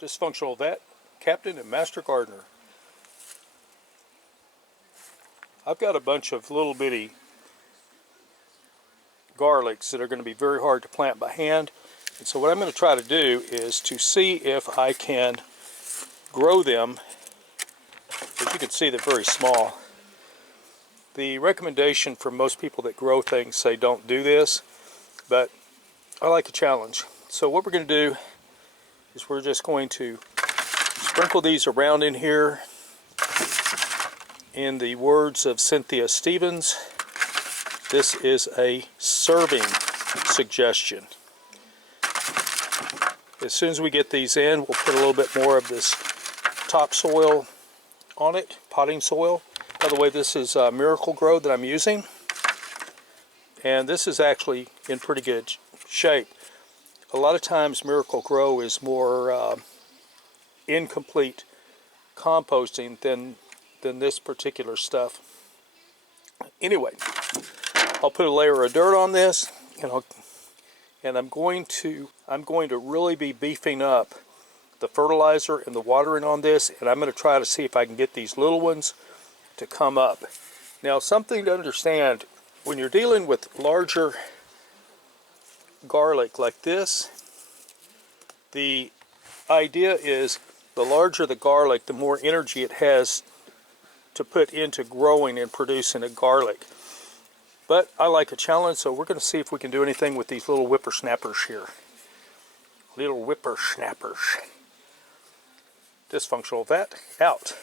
Dysfunctional vet, captain, and master gardener. I've got a bunch of little bitty garlics that are going to be very hard to plant by hand. And so what I'm going to try to do is to see if I can grow them. As you can see, they're very small. The recommendation for most people that grow things say don't do this, but I like a challenge. So what we're going to do is we're just going to sprinkle these around in here. In the words of Cynthia Stevens, this is a serving suggestion. As soon as we get these in, we'll put a little bit more of this topsoil on it, potting soil. By the way, this is Miracle Grow that I'm using, and this is actually in pretty good shape. A lot of times Miracle Grow is more incomplete composting than this particular stuff. Anyway, I'll put a layer of dirt on this, and I'm going to really be beefing up the fertilizer and the watering on this, and I'm going to try to see if I can get these little ones to come up. Now, something to understand, when you're dealing with larger garlic like this, the idea is the larger the garlic, the more energy it has to put into growing and producing a garlic. But I like a challenge, so we're going to see if we can do anything with these little whippersnappers here. Little whippersnappers. Dysfunctional vet, out.